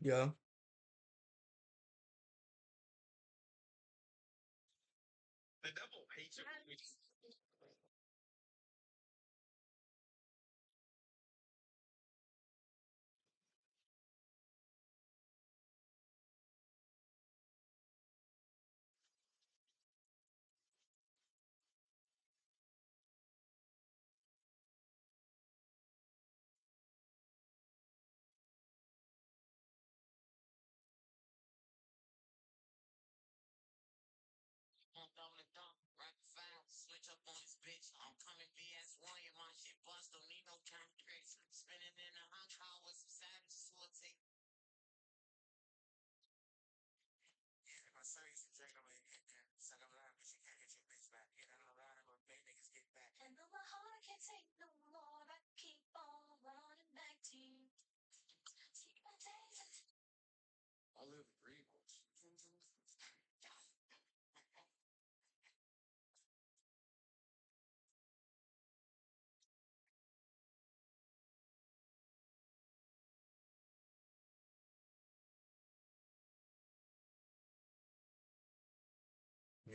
Yeah.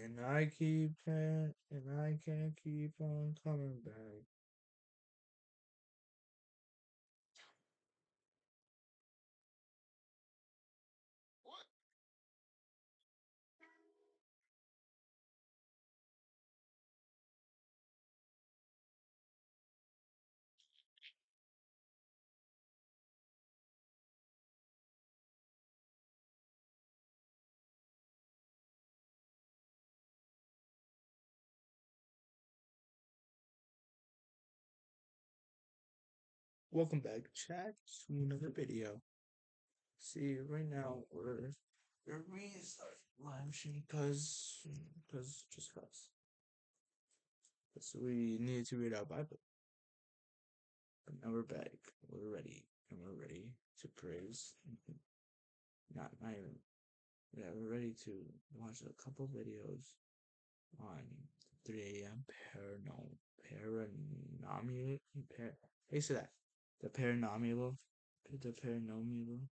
And I keep and I can't keep on coming back. Welcome back, chat, to another video. See, right now we're restarting live stream because we needed to read our Bible. But now we're back. We're ready, and we're ready to praise. Not even. Yeah, we're ready to watch a couple videos on 3 a.m. Paranomial. How you say that? The paranomial. The paranomial.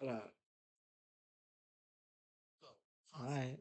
Hello. Alright.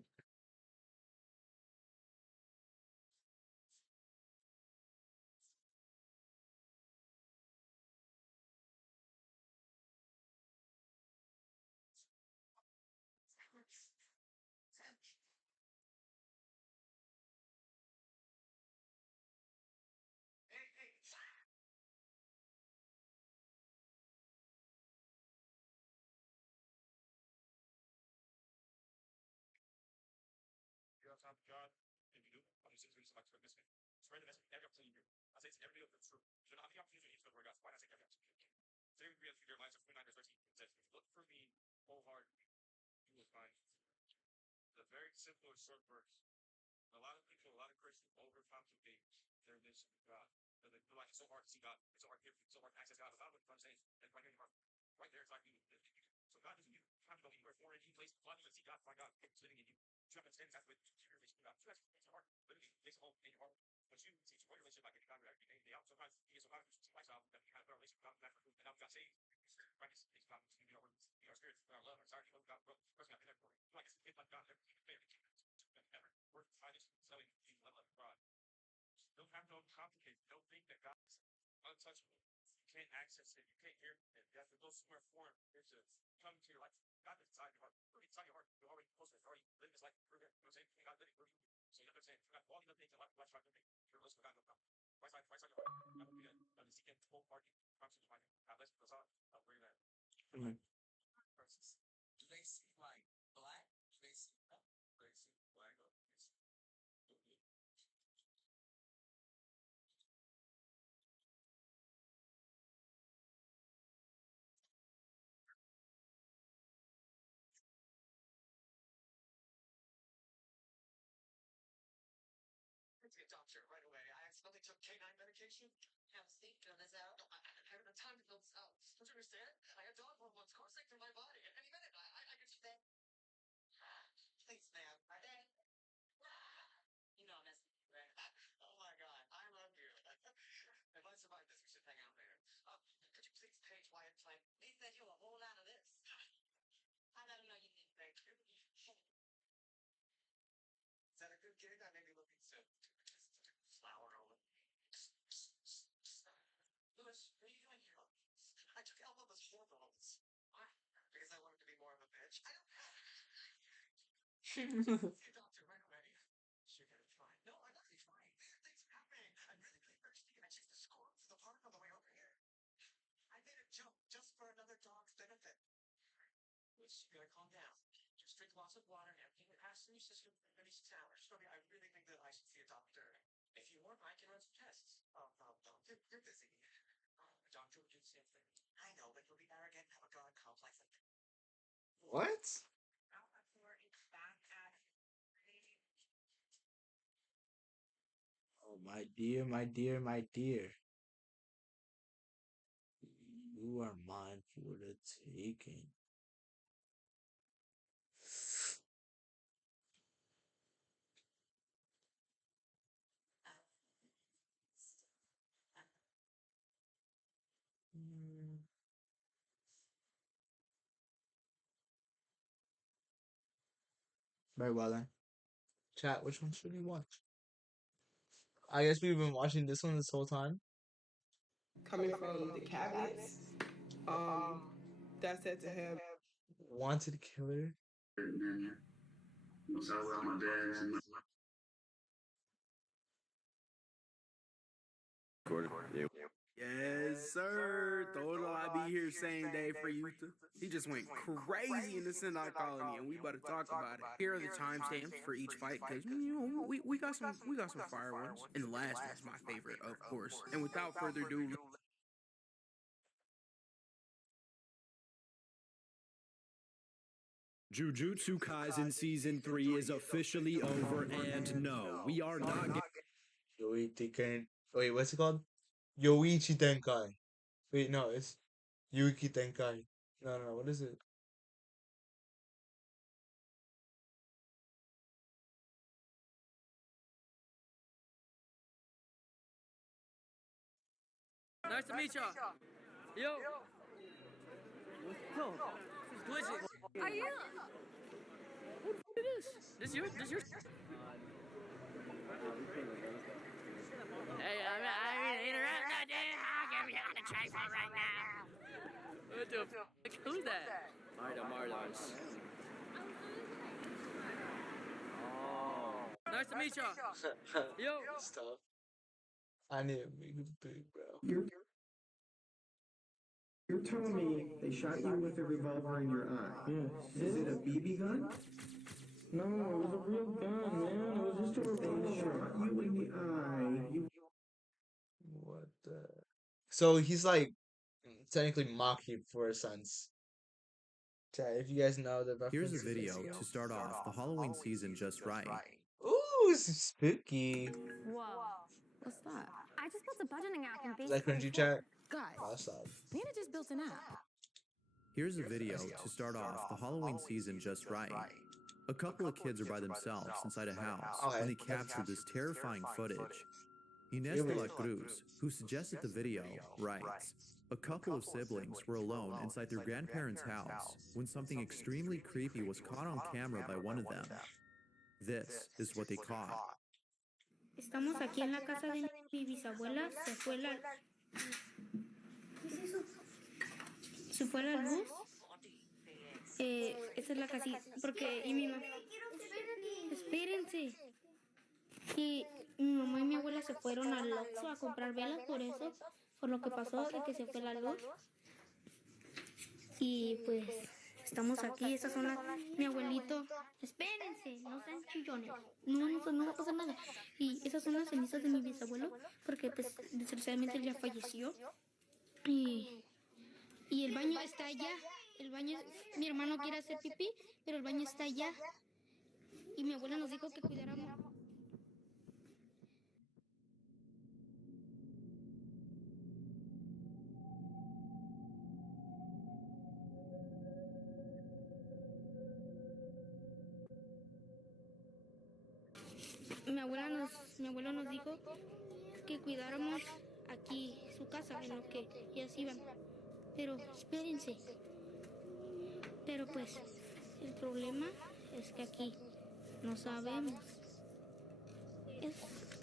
Mhm. What? Oh, my dear, my dear, my dear. You are mine for the taking. Mm. Very well then. Chat, which one should we watch? I guess we've been watching this one this whole time. Coming from the cabinets, um, that said to him, Wanted Killer. Yes, sir. Todo I be here same day for you. He just went crazy in the Synod colony, and we about to talk about it. Here are the timestamps for each fight, because we got some fire ones, and the last one's my favorite, of course. And without further ado, Jujutsu Kaisen Season 3 is officially over, and no, we are not Yoichi Ken. Wait, what's it called? Yoichi Tenkai. Wait, no, it's Yuki Tenkai. No, no, no, what is it? Nice to meet y'all. Yo. Yo. This is glitching. Are you? What is this? This yours? This yours? Hey, I mean, interrupt nothing. I'll give you the transfer right now. What the f? Who's that? Mardos. Oh. Nice to meet y'all. Yo. Stuff. I need to make it big, bro. You're telling me they shot you with a revolver in your eye? yes. Is it a BB gun? No, it was a real gun, man. It was just a They revolver. shot you in the eye. You What? So he's like technically Maki for a sense. If you guys know the Here's a references, video to start off the Halloween season just right. Ooh, spooky. Whoa. What's that? I just built a budgeting app in Is that Base cringy 24. chat? Guys, Last up. Nina just built an app. Here's a video to start off the Halloween season just right. A couple of kids are by themselves inside a house when they capture this terrifying footage. Inés de la Cruz, who suggested the video, writes, "A couple of siblings were alone inside their grandparents' house when something extremely creepy was caught on camera by one of them. This is what they caught." Estamos aquí en la casa de mi bisabuela. Se fue la... ¿Qué es eso? Se fue la luz. Esa es la casita. Porque... Y mi mamá... Espérense. Y mi mamá y mi abuela se fueron al Oxxo a comprar velas por eso. Por lo que pasó de que se fue la luz. Y pues... Estamos aquí, esas son las... Mi abuelito... Espérense, no sean chillones. No va a pasar nada. Y esas son las cenizas de mi bisabuelo, porque pues desgraciadamente él ya falleció. Y el baño está allá. El baño... Mi hermano quiere hacer pipí, pero el baño está allá. Y mi abuela nos dijo que cuidáramos... Mi abuelo nos dijo que cuidáramos aquí su casa en lo que ellas iban. Pero espérense. Pero pues el problema es que aquí no sabemos.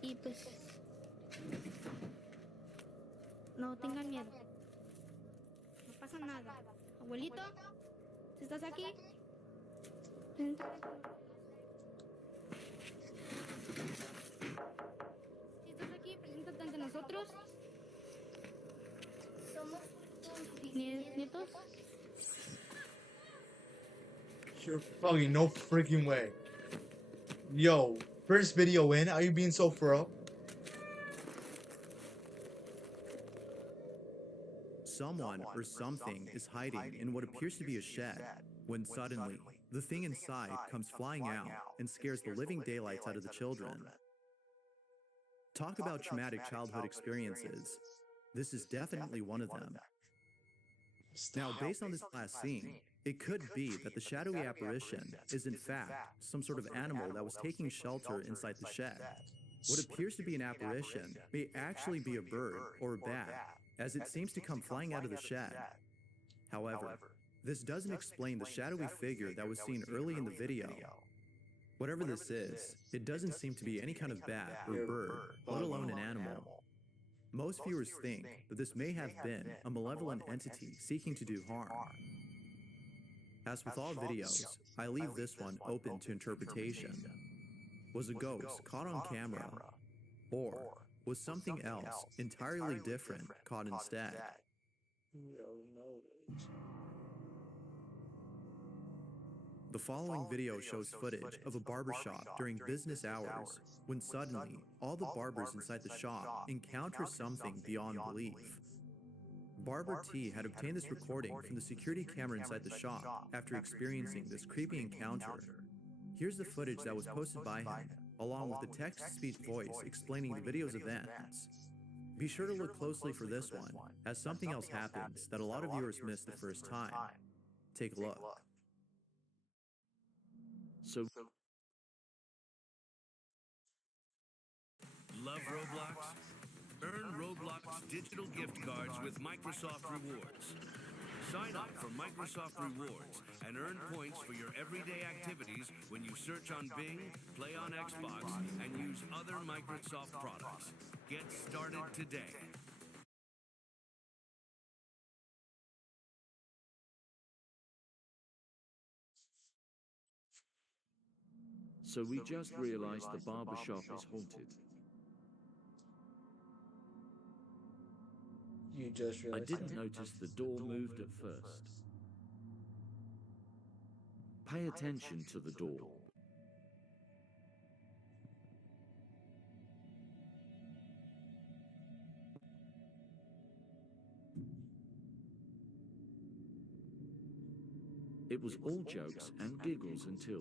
Y pues no tengan miedo. No pasa nada. Abuelito, ¿si estás aquí? Si estás aquí, preséntate ante nosotros. Somos tus nietos. You're fucking no freaking way. Yo, first video in? Are you being so for real? Someone or something is hiding in what appears to be a shed, when suddenly, the thing inside comes flying out and scares the living daylights out of the children. Talk about traumatic childhood experiences. This is definitely one of them. Now, based on this last scene, it could be that the shadowy apparition is in fact some sort of animal that was taking shelter inside the shed. What appears to be an apparition may actually be a bird or a bat, as it seems to come flying out of the shed. However, this doesn't explain the shadowy figure that was seen early in the video. Whatever this is, it doesn't seem to be any kind of bat or bird, let alone an animal. Most viewers think that this may have been a malevolent entity seeking to do harm. As with all videos, I leave this one open to interpretation. Was a ghost caught on camera? Or was something else entirely different caught instead? The following video shows footage of a barbershop during business hours when suddenly all the barbers inside the shop encounter something beyond belief. Barber T had obtained this recording from the security camera inside the shop after experiencing this creepy encounter. Here's the footage that was posted by him, along with the text-to-speech voice explaining the video's events. Be sure to look closely for this one, as something else happens that a lot of viewers missed the first time. Take a look. So, love Roblox? Earn Roblox digital gift cards with Microsoft Rewards. Sign up for Microsoft Rewards and earn points for your everyday activities when you search on Bing, play on Xbox, and use other Microsoft products. Get started today. So we just realized the barbershop is haunted. You just I realized. didn't notice the door moved at first. Pay attention to the door. It was all jokes and giggles until...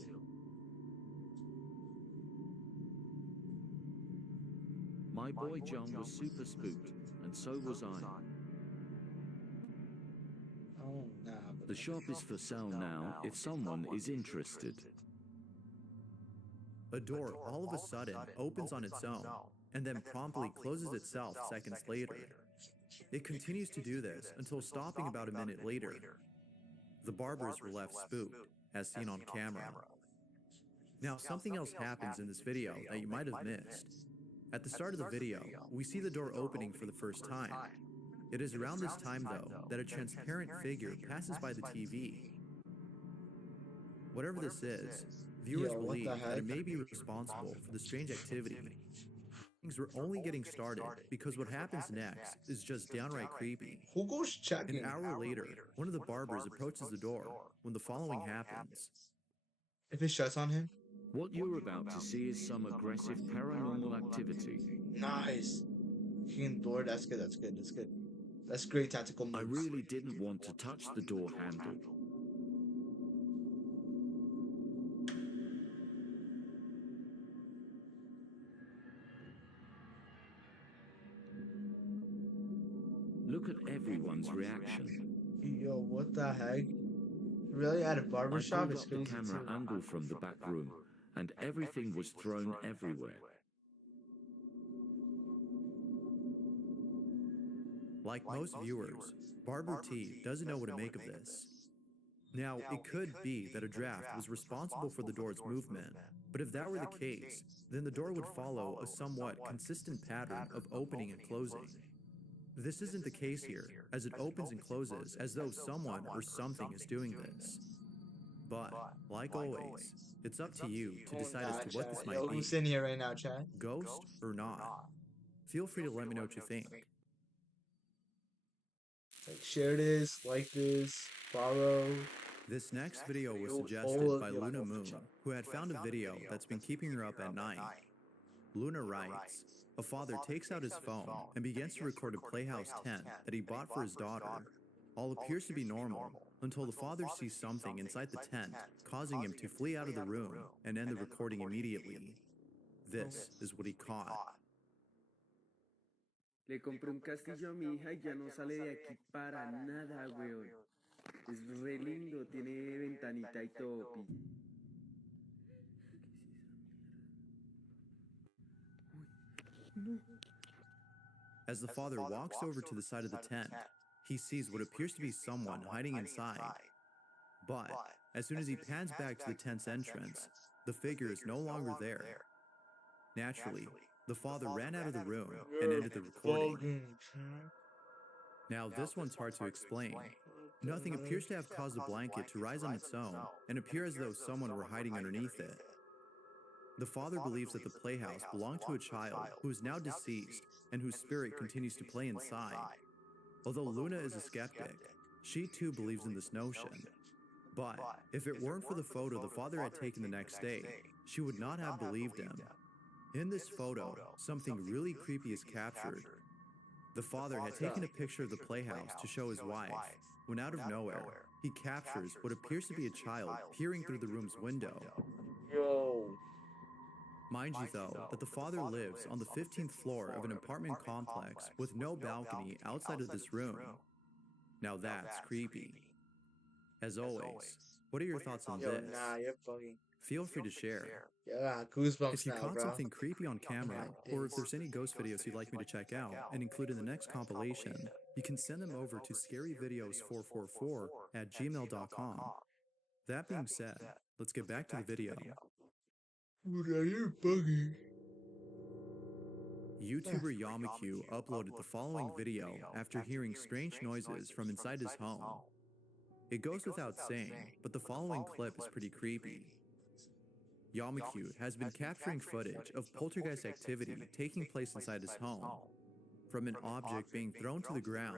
My boy John was super spooked, and so was I. Oh, nah. The shop is for sale now if someone is interested. A door all of a sudden opens on its own and then promptly closes itself seconds later. It continues to do this until stopping about a minute later. The barbers were left spooked, as seen on camera. Now, something else happens in this video that you might have missed. At the start of the video, we see the door opening for the first time. It is around this time, though, that a transparent figure passes by the TV. Whatever this is, viewers believe that it may be responsible for the strange activity. Things were only getting started because what happens next is just downright creepy. Who goes checking? An hour later, one of the barbers approaches the door when the following happens. If it shuts on him? What you're about to see is some aggressive paranormal activity. Nice. King door, that's good, that's good, that's good. That's great tactical moves. I really didn't want to touch the door handle. Look at everyone's reaction. Yo, what the heck? Really, at a barbershop? I It's pulled up crazy the camera too. angle from the back room, and everything was thrown everywhere. Like most viewers, Barber T doesn't know what to make of this. Now, it could be that a draft was responsible for the door's movement, but if that were the case, then the door would follow a somewhat consistent pattern of opening and closing. This isn't the case here, as it opens and closes as though someone or something is doing this. But, like always, it's up to you to decide as to what this might Yo, be. who's in here right now, Chad? Ghost or not? Feel free to let me know what you think. Like, share this, like this, follow. This next video was suggested by Luna Moon, who had found a video that's been keeping her up at night. Luna writes, a father takes out his phone and begins to record a Playhouse tent that he bought for his daughter. All appears to be normal until the father sees something inside the tent, causing him to flee out of the room and end the recording immediately. This is what he caught. Le compré un castillo a mi hija y ya no sale de aquí para nada, weón. Es re lindo, tiene ventanita y todo. As the father walks over to the side of the tent, he sees what appears to be someone hiding inside. But as soon as he pans back to the tent's entrance, the figure is no longer there. Naturally, the father ran out of the room and ended the recording. Now, this one's hard to explain. Nothing appears to have caused the blanket to rise on its own and appear as though someone were hiding underneath it. The father believes that the playhouse belonged to a child who is now deceased and whose spirit continues to play inside. Although Luna is a skeptic, she too believes in this notion. But if it weren't for the photo the father had taken the next day, she would not have believed him. In this photo, something really creepy is captured. The father had taken a picture of the playhouse to show his wife, when out of nowhere, he captures what appears to be a child peering through the room's window. Yo. Mind you, though, that the father lives on the 15th floor of an apartment complex with no balcony outside of this room. Now that's creepy. As always, what are your thoughts on Yo, this? nah, you're bugging. Feel free to share. Yeah, goosebumps If you now, caught bro. something creepy on camera, or if there's any ghost videos you'd like me to check out and include in the next compilation, you can send them over to scaryvideos444@gmail.com. That being said, let's get back to the video. Nah, you're bugging. YouTuber Yamaku uploaded the following video after hearing strange noises from inside his home. It goes without saying, but the following clip is pretty creepy. Yamaku has been capturing footage of poltergeist activity taking place inside his home, from an object being thrown to the ground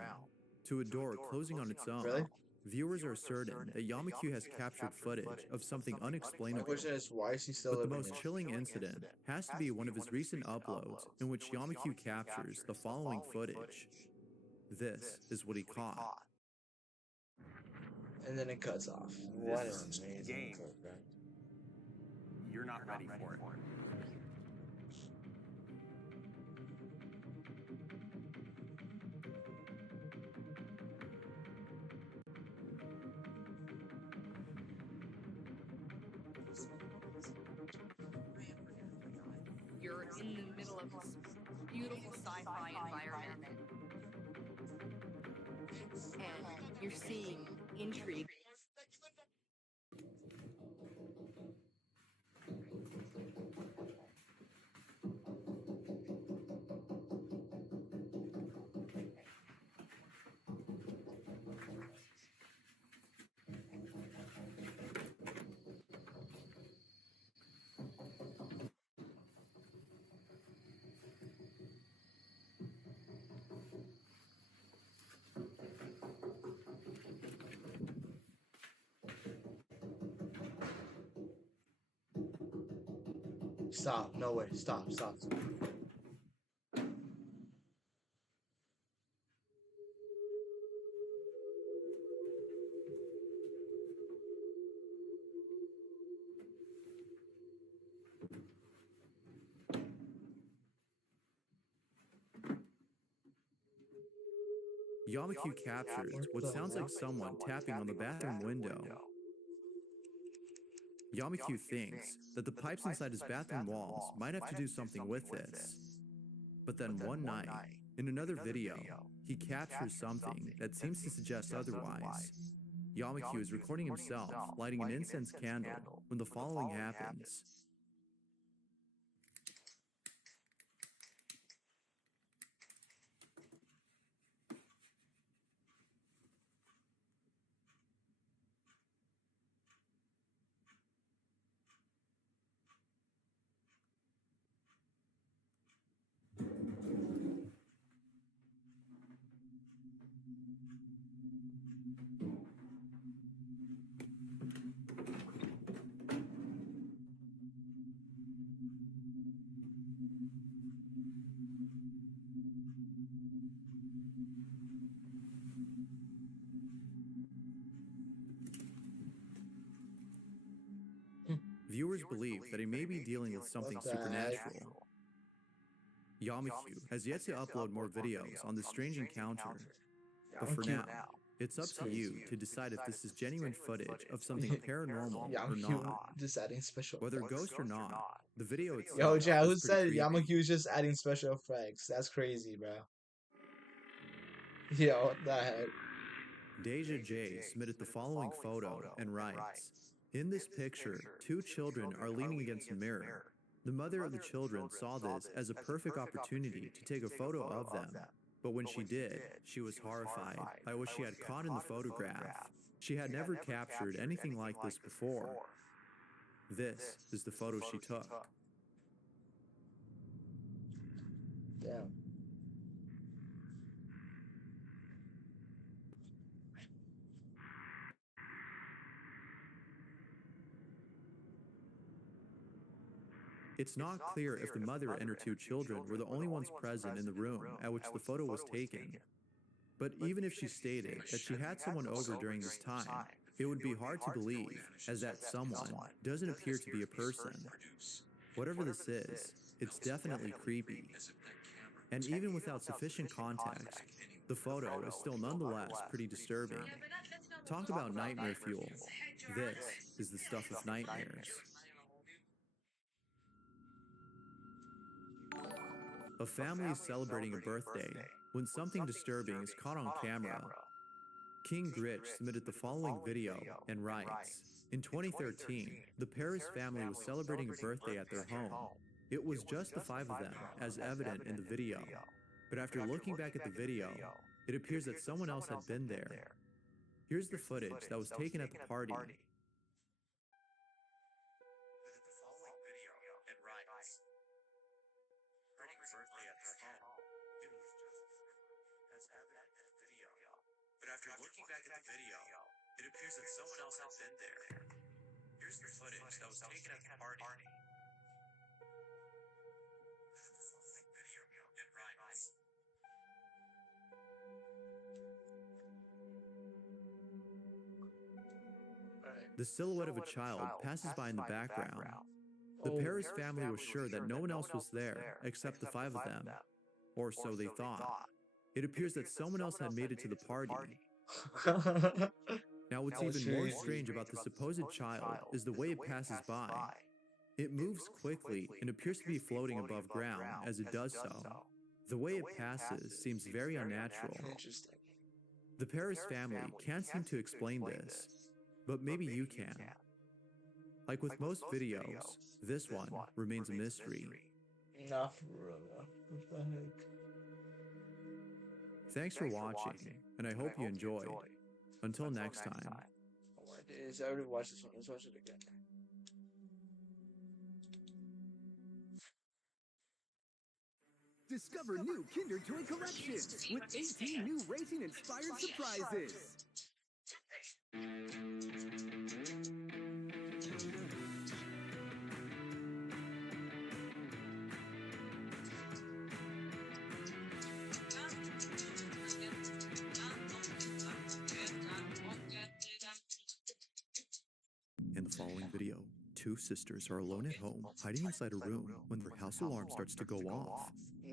to a door closing on its own. Really? Viewers are certain that Yamaku has captured footage of something My unexplainable. question is, why is he still But the living most here? chilling incident has to be one of his recent uploads in which Yamaku captures the following footage. This is what he caught. And then it cuts off. What an amazing game. program. You're not ready for it. You're in the middle of this beautiful sci-fi environment, and you're seeing intrigue. Stop. No way. Stop. Stop. Yamaku captures what sounds like someone tapping on the bathroom window. Yamaku thinks that the pipes inside his bathroom walls might have to do something with this. But then one night, in another video, he captures something that seems to suggest otherwise. Yamaku is recording himself lighting an incense candle when the following happens. Viewers believe that he may be dealing with something supernatural. Yamaku has yet to upload more videos on this strange encounter, but for now, it's up to you to decide if this is genuine footage of something paranormal or not. Just adding special Whether effects. ghost or not, the video itself Yo, Jay, who is said pretty creepy. Yamaku is just adding special effects? That's crazy, bro. Yo, what the heck? Deja J submitted the following photo and writes, "In this picture, two children are leaning against a mirror. The mother of the children saw this as a perfect opportunity to take a photo of them. But when she did, she was horrified by what she had caught in the photograph. She had never captured anything like this before. This is the photo she took." Damn. It's not clear if the mother and her two children were the only ones present in the room at which the photo was taken. But even if she stated that she had someone over during this time, it would be hard to believe, as that someone doesn't appear to be a person. Whatever this is, it's definitely creepy. And even without sufficient context, the photo is still nonetheless pretty disturbing. Talk about nightmare fuel. This is the stuff of nightmares. A family is celebrating a birthday when something disturbing is caught on camera. King Gritch submitted the following video and writes, "In 2013, the Paris family was celebrating a birthday at their home. It was just the 5 of them, as evident in the video. But after looking back at the video, it appears that someone else had been there. Here's the footage that was taken at the party. But after looking back at the video, it appears that someone else had been there. Here's the footage that was taken at the party." The silhouette of a child passes by in the background. The Paris family was sure that no one else was there except the 5 of them, or so they thought. It appears that someone else had made it to the party. Now, what's even more strange about the supposed child is the way it passes by. It moves quickly and appears to be floating above ground as it does so. The way it passes seems very unnatural. Interesting. The Paris family can't seem to explain this, but maybe you can. Like with most videos, this one remains a mystery. Not for real, though. What the heck? Thanks for watching, and I hope you enjoyed. Until next time. Oh my days, I already watched this one. Let's watch it again. Discover new Kinder Toy collections with 18 new racing-inspired surprises. In the following video, 2 sisters are alone at home, hiding inside a room when their house alarm starts to go off.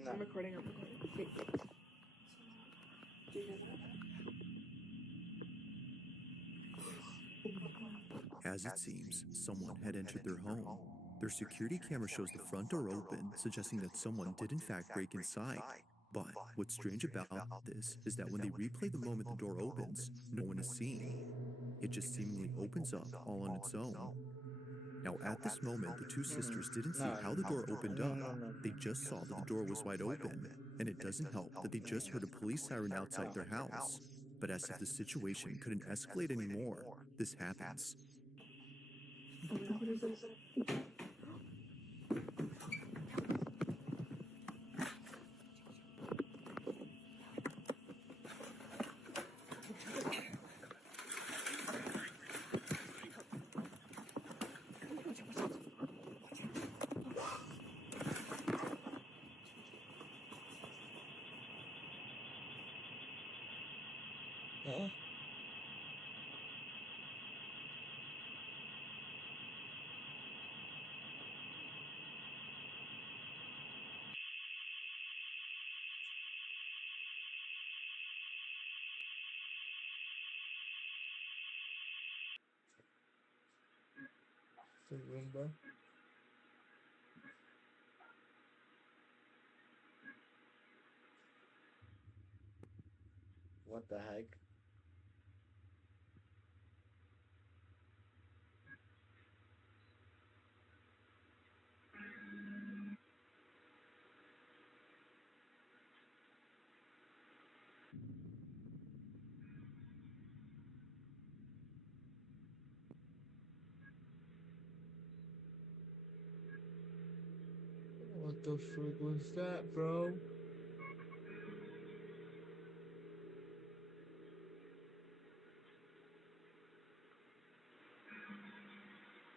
I'm recording. Wait. As it seems, someone had entered their home. Their security camera shows the front door open, suggesting that someone did in fact break inside. But what's strange about this is that when they replay the moment the door opens, no one is seen. It just seemingly opens up all on its own. Now at this moment, the 2 sisters didn't see how the door opened up. They just saw that the door was wide open. And it doesn't help that they just heard a police siren outside their house. But as if the situation couldn't escalate anymore, this happens. Huh? The Roomba. What the heck? What the frick was that, bro?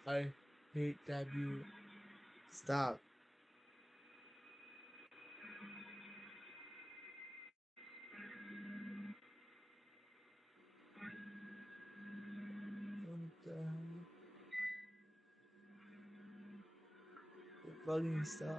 I hate that view. Stop. What the hell? Fucking stop.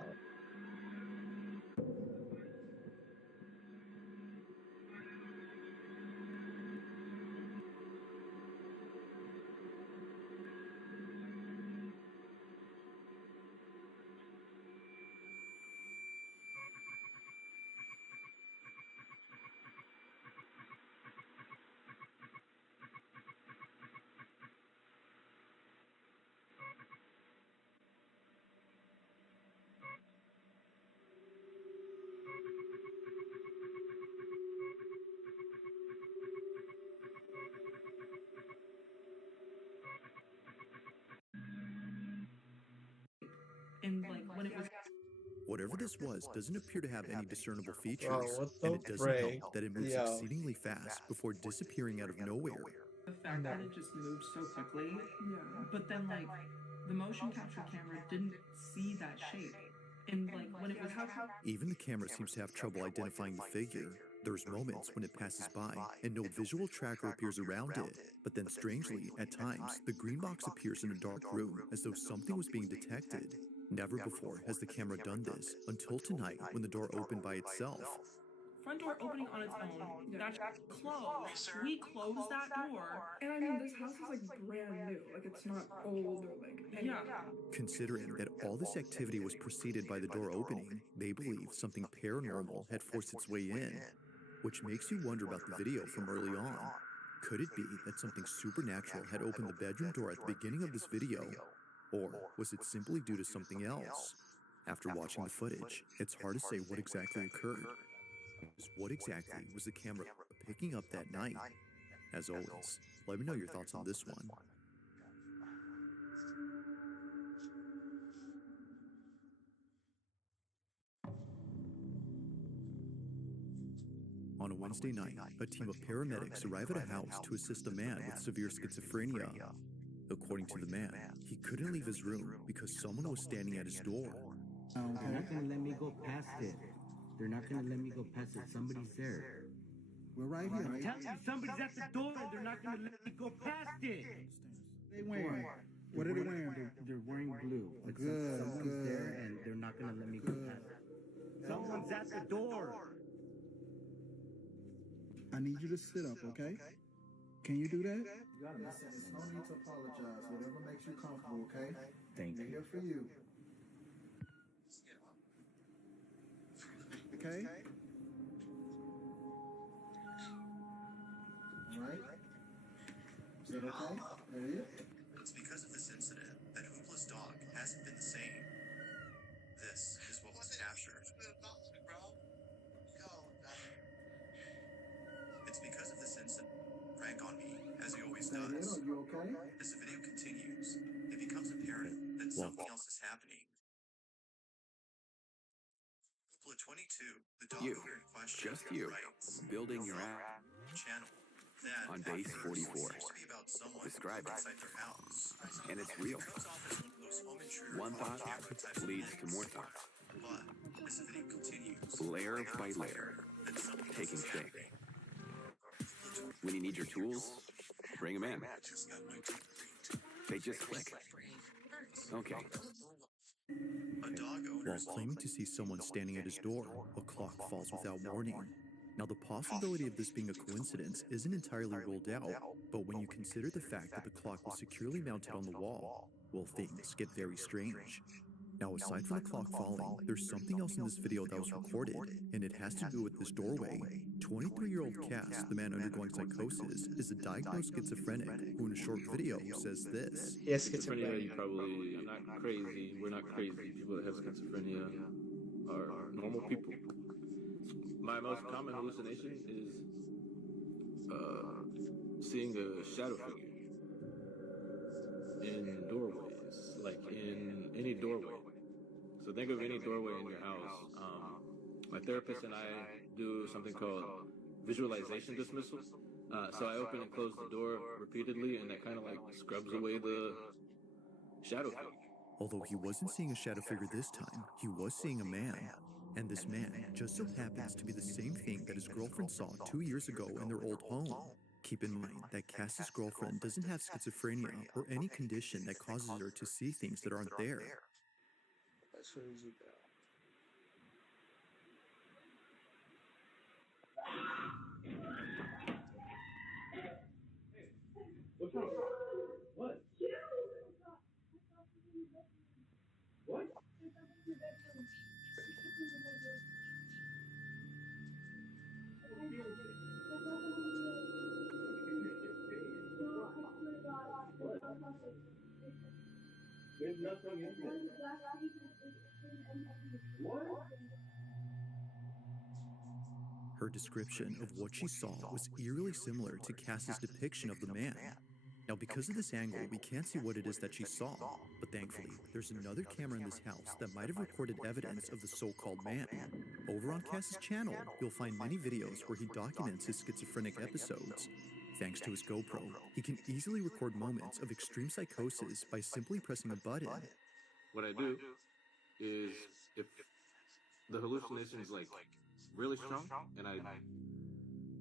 And like when it was Whatever this was doesn't appear to have any discernible features, what the and it doesn't frick? help that it moves Yo. exceedingly fast before disappearing out of nowhere. the fact that it just moved so quickly. Yeah. But then like the motion capture camera didn't see that shape. And like when it was how Even the camera seems to have trouble identifying the figure, There's moments when it passes by and no visual tracker appears around it, but then strangely, at times, the green box appears in a dark room as though something was being detected. Never before has the camera done this, until tonight when the door opened by itself. Front door opening on its own, that's closed. We closed that door. And I mean, this house is like brand new. Like, it's not old or like anything. Considering that all this activity was preceded by the door opening, they believe something paranormal had forced its way in, which makes you wonder about the video from early on. Could it be that something supernatural had opened the bedroom door at the beginning of this video? Or was it simply due to something else? After watching the footage, it's hard to say what exactly occurred. What exactly was the camera picking up that night? As always, let me know your thoughts on this one. On a Wednesday night, a team of paramedics arrive at a house to assist a man with severe schizophrenia. According to the man, he couldn't leave his room because someone was standing at his door. They're not gonna let me go past it. They're not gonna let me go past it. Somebody's there. We're right here. I'm telling you, somebody's at the door. They're not gonna let me go past it. They wearing? What are they wearing? They're wearing blue. It says someone's there, and they're not gonna let me go past it. Someone's at the door. I need you to sit up, okay? Can you do that? You gotta listen. There's no need to apologize. Whatever makes you comfortable, okay? Thank We're you. here for you. Okay? Right? Is that okay? Ready? It's because of this incident that Hoopla's dog hasn't been the same. This is what was captured. It's because of this incident. Prank on me, as he always does. Are you okay? As the video continues, it becomes apparent that something else is happening. Hoopla 22, the dog owner in question, just you, writes, building your app channel that on base 44. seems to be about someone Describe it. inside their house. And it's real. It comes off as one of those home intruder One thought camera types of leads things. to more thoughts. But as the video continues, Layer they by uncover layer, that something else taking is shape. happening. When you need your tools, bring them in. Just got my teeth cleaned. They just click. Okay. A dog owner While claiming to see someone standing at his door, a clock falls without warning. Now, the possibility of this being a coincidence isn't entirely ruled out, but when you consider the fact that the clock was securely mounted on the wall, well, things get very strange. Now, aside from the clock falling, there's something else in this video that was recorded, and it has to do with this doorway. 23-year-old Cass, the man undergoing psychosis, is a diagnosed schizophrenic who in a short video says this. Yes, schizophrenia, you probably, I'm not crazy, we're not crazy. People that have schizophrenia are normal people. My most common hallucination is seeing a shadow figure in doorways, like in any doorway. So think of any doorway in your house. My therapist and I do something called visualization dismissal. So I open and close the door repeatedly, and that kind of like scrubs away the shadow figure. Although he wasn't seeing a shadow figure this time, he was seeing a man. And this man just so happens to be the same thing that his girlfriend saw 2 years ago in their old home. Keep in mind that Cass's girlfriend doesn't have schizophrenia or any condition that causes her to see things that aren't there. That's crazy, bro. What's wrong? What? What? There's nothing in there. What? Her description of what she saw was eerily similar to Cass's depiction of the man. Now, because of this angle, we can't see what it is that she saw, but thankfully, there's another camera in this house that might have recorded evidence of the so-called man. Over on Cass's channel, you'll find many videos where he documents his schizophrenic episodes. Thanks to his GoPro, he can easily record moments of extreme psychosis by simply pressing a button. What I do is, if the hallucination is like really strong, and I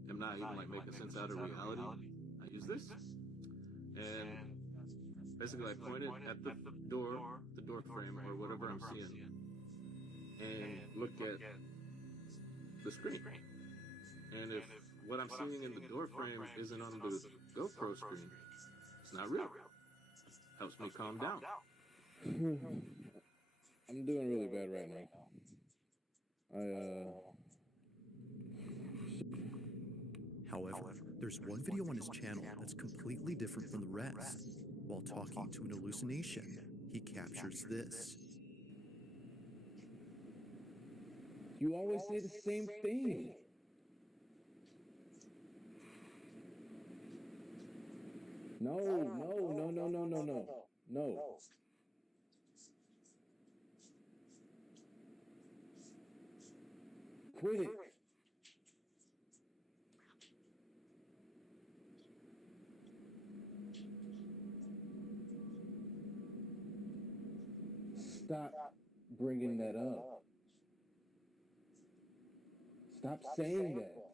am not even like making sense out of reality, I use this, and basically I point it at the door frame or whatever I'm seeing, and look at the screen. And if what I'm seeing in the door frame isn't on the GoPro screen, it's not real. Helps me calm down. I'm doing really bad right now. However, there's one video on his channel that's completely different from the rest. While talking to an hallucination, he captures this. You always say the same thing. No. Quit it. Stop bringing that up. Stop saying that.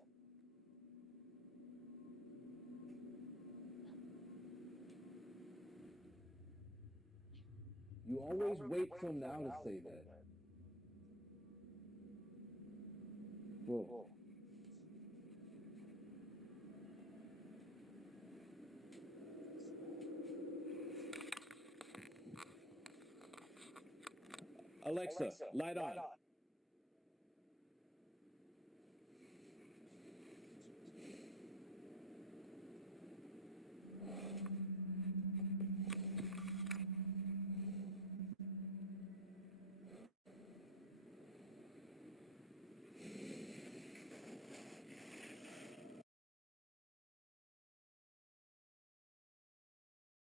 You always wait till now to say that. Whoa. Alexa, light on.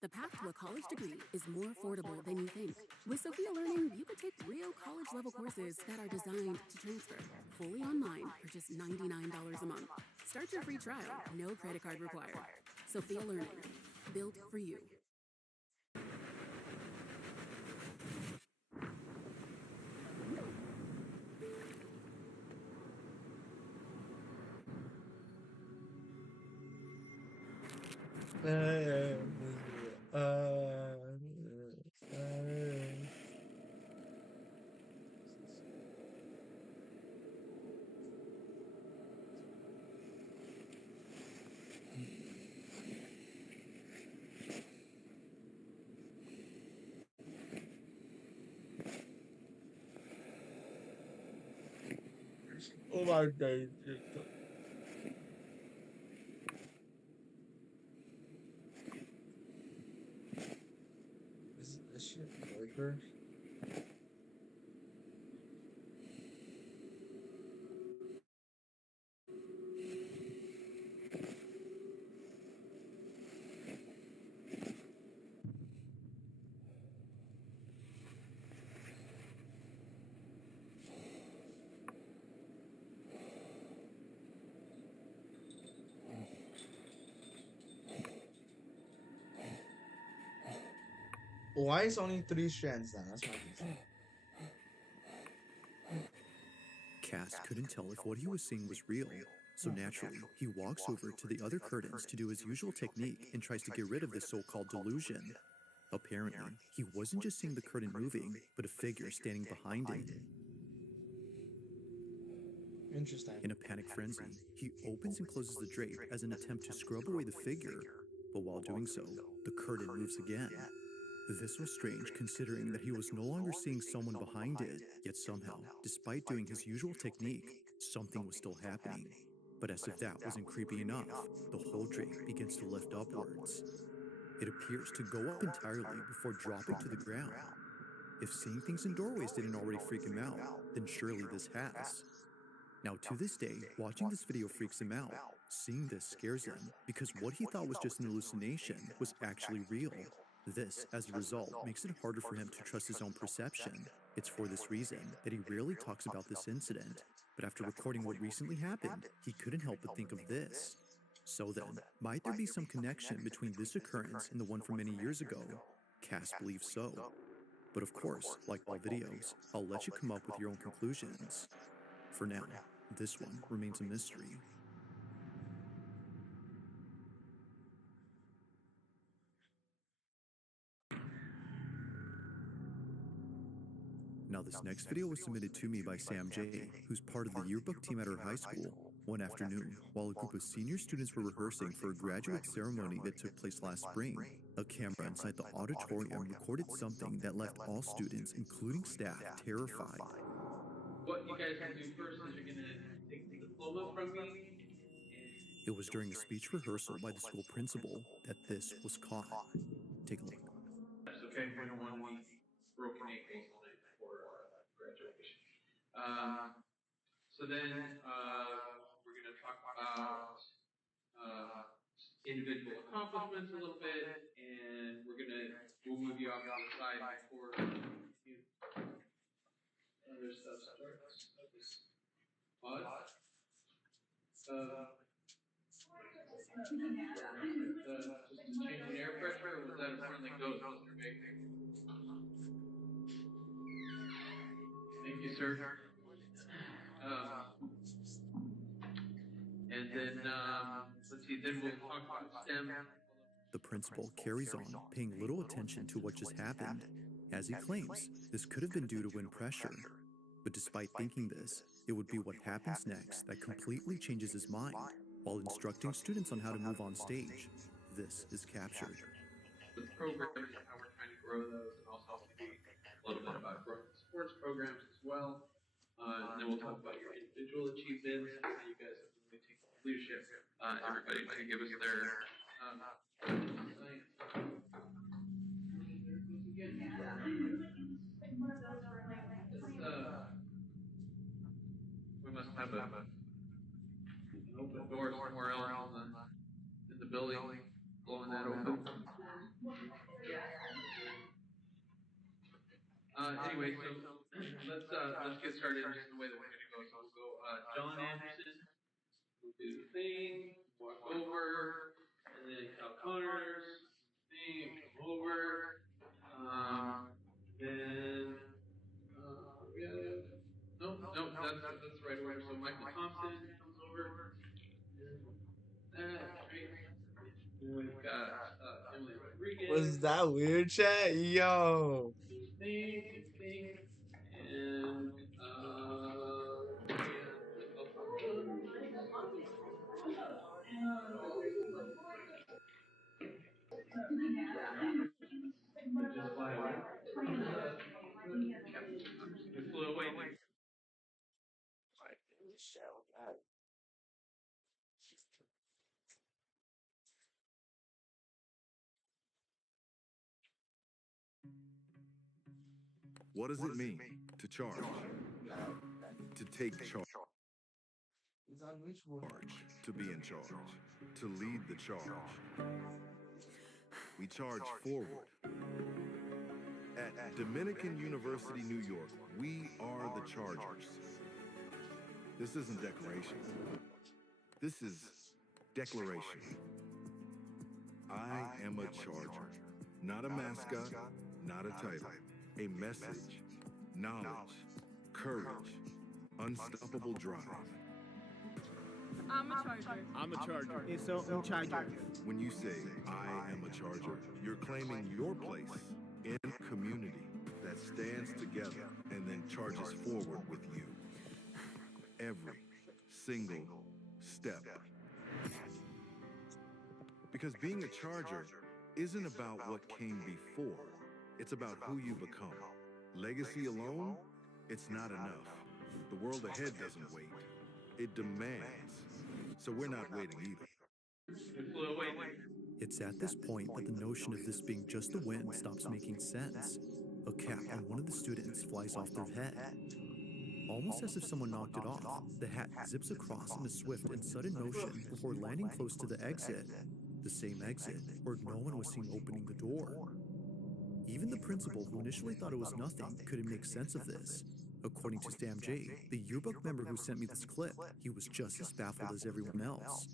The path to a college degree is more affordable than you think. With Sophia Learning, you could take real college-level courses that are designed to transfer. Fully online for just $99 a month. Start your free trial, no credit card required. Sophia Learning, built for you. Oh my days. Is this shit Joker? Why is only 3 strands then? That's my concern. Cass couldn't tell if what he was seeing was real, so naturally, he walks over to the other curtains to do his usual technique and tries to get rid of this so-called delusion. Apparently, he wasn't just seeing the curtain moving, but a figure standing behind it. Interesting. In a panic frenzy, he opens and closes the drape as an attempt to scrub away the figure, but while doing so, the curtain moves again. This was strange considering that he was no longer seeing someone behind it, yet somehow, despite doing his usual technique, something was still happening. But as if that wasn't creepy enough, the whole drape begins to lift upwards. It appears to go up entirely before dropping to the ground. If seeing things in doorways didn't already freak him out, then surely this has. Now to this day, watching this video freaks him out. Seeing this scares him, because what he thought was just an hallucination was actually real. This, as a result, makes it harder for him to trust his own perception. It's for this reason that he rarely talks about this incident, but after recording what recently happened, he couldn't help but think of this. So then, might there be some connection between this occurrence and the one from many years ago? Cass believes so. But of course, like all videos, I'll let you come up with your own conclusions. For now, This one remains a mystery. Now, this next video was submitted to me by Sam J, who's part of the yearbook team at her high school. One afternoon, while a group of senior students were rehearsing for a graduate ceremony that took place last spring, a camera inside the auditorium recorded something that left all students, including staff, terrified. What you guys can do first is you're gonna take the diploma from me. It was during a speech rehearsal by the school principal that this was caught. Take a look. That's okay. We don't want any broken ankles on it before graduation. So then we're gonna talk about individual accomplishments a little bit, and we'll move you off to the side before other stuff starts. Pause. Just changing air pressure, or was that a friendly ghost, Mr. Baker? Thank you, sir. And then, let's see, then we'll talk about STEM. The principal carries on, paying little attention to what just happened. As he claims, this could have been due to wind pressure. But despite thinking this, it would be what happens next that completely changes his mind. While instructing students on how to move on stage, this is captured. The programs and how we're trying to grow those, and also maybe a little bit about growing the sports programs as well. And then we'll talk about your individual achievements, how you guys have really taken leadership. Everybody to give us their we must have an open door somewhere else in the building, blowing that open. Anyway, so let's get started in just the way that we're gonna go. So we'll go John Anderson, we'll do the thing, walk over, and then Cal Connors, thing, come over, then no, that's the right order. So Michael Thompson comes over. Right. Then we've got Emily Rodriguez. Was that weird, chat? Yo. Thing, and just fly away. It flew away. What does it mean to charge? To take charge. To be in charge. To lead the charge. We charge forward. At Dominican University, New York, we are the Chargers. This isn't decoration. This is declaration. I am a Charger. Not a mascot, not a title. A message, knowledge, courage, unstoppable drive. I'm a Charger. I'm a Charger. Eso un Charger. When you say, I am a Charger, you're claiming your place in a community that stands together and then charges forward with you. Every single step. Because being a Charger isn't about what came before. It's about who you become. Legacy alone, it's not enough. The world ahead doesn't wait. It demands. So we're not waiting either. It flew away. It's at this point that the notion of this being just the wind stops making sense. A cap on one of the students flies off their head. Almost as if someone knocked it off, the hat zips across in a swift and sudden motion before landing close to the exit. The same exit where no one was seen opening the door. Even the principal, who initially thought it was nothing, couldn't make sense of this. According to Sam J, the yearbook member who sent me this clip, he was just as baffled as everyone else.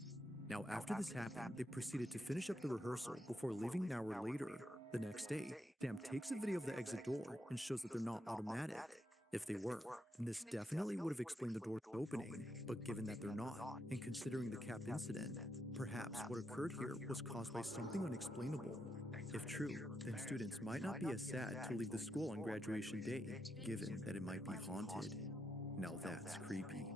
Now, after this happened, they proceeded to finish up the rehearsal before leaving an hour later. The next day, Sam takes a video of the exit door and shows that they're not automatic. If they were, then this definitely would have explained the doors opening, but given that they're not, and considering the cap incident, perhaps what occurred here was caused by something unexplainable. If true, then students might not be as sad to leave the school on graduation day, given that it might be haunted. Now that's creepy.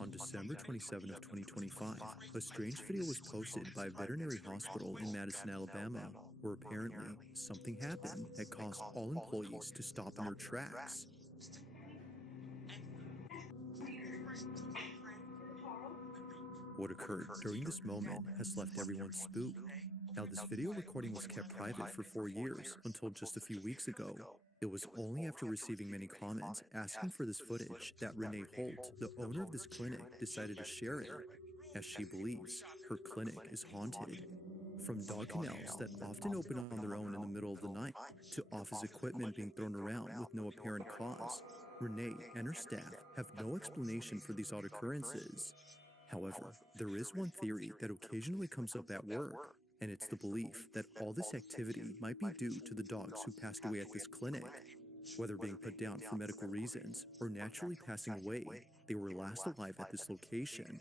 On December 27 of 2025, a strange video was posted by a veterinary hospital in Madison, Alabama, where apparently something happened that caused all employees to stop in their tracks. What occurred during this moment has left everyone spooked. Now, this video recording was kept private for 4 years until just a few weeks ago. It was only after receiving many comments asking for this footage that Renee Holt, the owner of this clinic, decided to share it, as she believes her clinic is haunted. From dog kennels that often open on their own in the middle of the night, to office equipment being thrown around with no apparent cause, Renee and her staff have no explanation for these odd occurrences. However, there is one theory that occasionally comes up at work, and it's the belief that all this activity might be due to the dogs who passed away at this clinic. Whether being put down for medical reasons or naturally passing away, they were last alive at this location.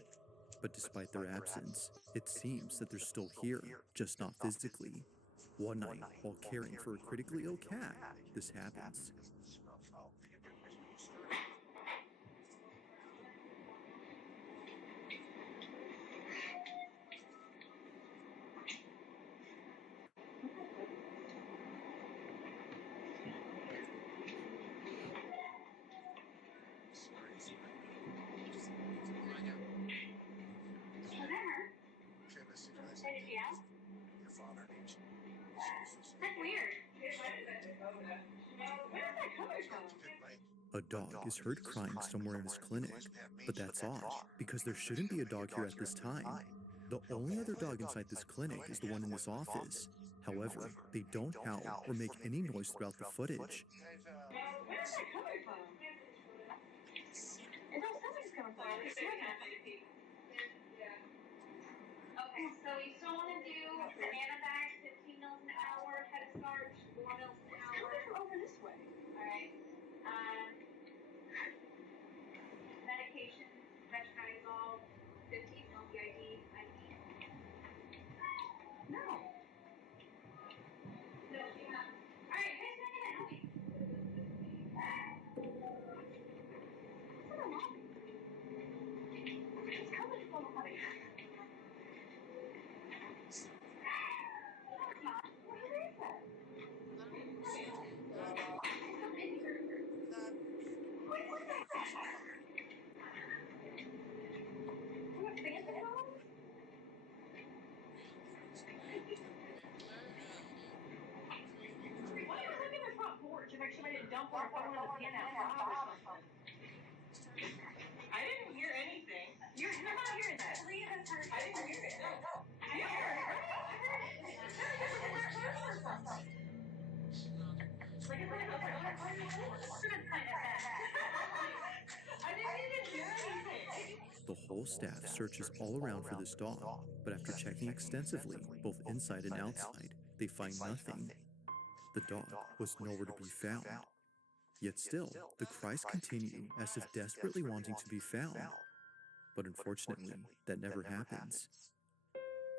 But despite their absence, it seems that they're still here, just not physically. One night, while caring for a critically ill cat, this happens. A dog is heard crying somewhere in this clinic, but that's odd, because there shouldn't be a dog here at this time. The only other dog inside this clinic is the one in this office. However, they don't howl or make any noise throughout the footage. Okay, so we still want to do banana bags, 15 mils an hour, head starch, 4 mils an hour. Over this way. All right. Medication, metronidazole, 15 mil BID, IV. No. No, she has. All right, guys, bring it in. Help me. It's coming from honey. I didn't hear anything. You're not hearing that. I didn't hear it. You heard it, right? I heard it. I didn't even hear anything. The whole staff searches all around for this dog, but after checking extensively, both inside and outside, they find nothing. The dog was nowhere to be found. Yet still, the cries continue as if desperately wanting to be found. But unfortunately, that never happens.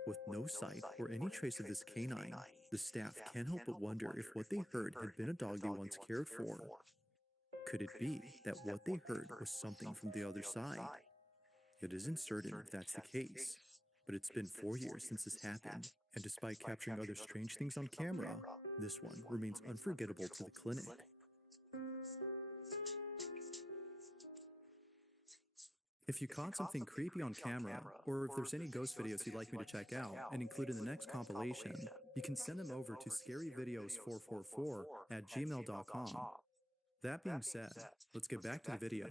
With no sight or any trace of this canine, the staff can't help but wonder if what they heard had been a dog they once cared for. Could it be that what they heard was something from the other side? It isn't certain if that's the case, but it's been 4 years since this happened, and despite capturing other strange things on camera, this one remains unforgettable to the clinic. If you caught something creepy on camera, or if there's any ghost videos you'd like me to check out and include in the next compilation, you can send them over to scaryvideos444@gmail.com. That being said, let's get back to the video.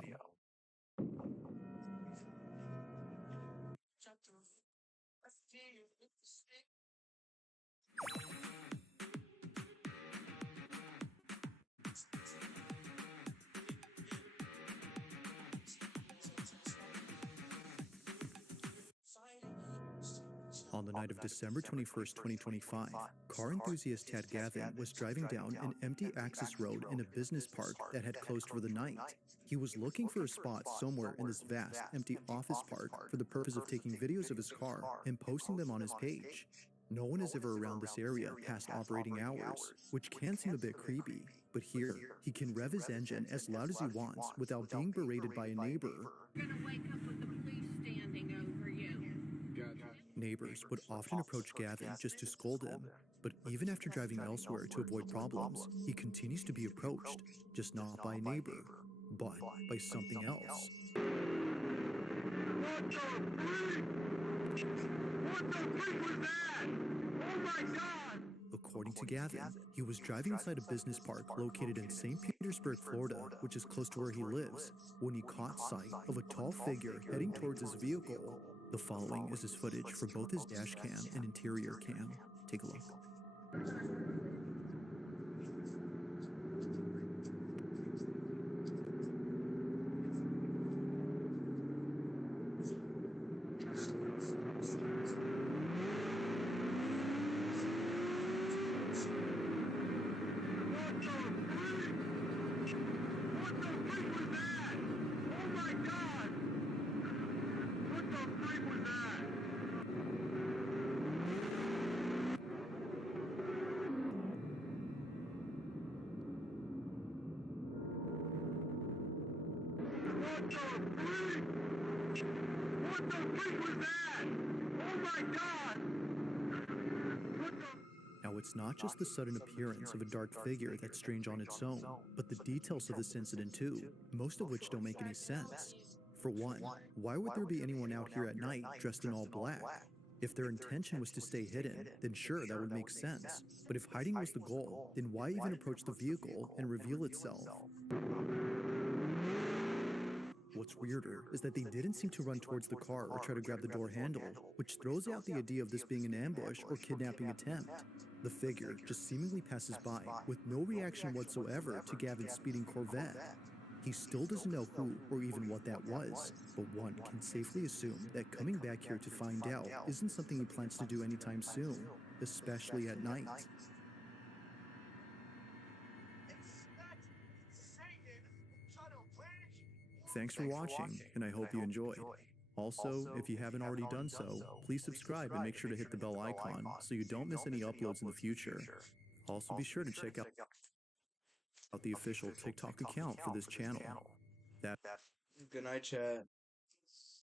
On the night of December 21st, 2025, car enthusiast Tad Gavin was driving down an empty access road in a business park that had closed for the night. He was looking for a spot somewhere in this vast, empty office park for the purpose of taking videos of his car and posting them on his page. No one is ever around this area past operating hours, which can seem a bit creepy, but here, he can rev his engine as loud as he wants without being berated by a neighbor. You're gonna wake up with the police standing over you. Neighbors would often approach Gavin just to scold him, but even after driving elsewhere to avoid problems, he continues to be approached, just not by a neighbor, but by something else. What the freak was that? Oh my God! According to Gavin, he was driving inside a business park located in St. Petersburg, Florida, which is close to where he lives, when he caught sight of a tall figure heading towards his vehicle. The following is his footage for both his dash cam and interior cam. Take a look. What the freak was that? Oh my God! Now, it's not just the sudden appearance of a dark figure that's strange on its own, but the details of this incident too, most of which don't make any sense. For one, why would there be anyone out here at night dressed in all black? If their intention was to stay hidden, then sure, that would make sense. But if hiding was the goal, then why even approach the vehicle and reveal itself? What's weirder is that they didn't seem to run towards the car or try to grab the door handle, which throws out the idea of this being an ambush or kidnapping attempt. The figure just seemingly passes by with no reaction whatsoever to Gavin's speeding Corvette. He still doesn't know who or even what that was, but one can safely assume that coming back here to find out isn't something he plans to do anytime soon, especially at night. Thanks for watching, and I hope you enjoyed. Also, if you haven't already done so, please subscribe and make sure to hit the bell icon so you don't miss any uploads in the future. Also, be sure to check out the official TikTok account for this channel. Good night, chat.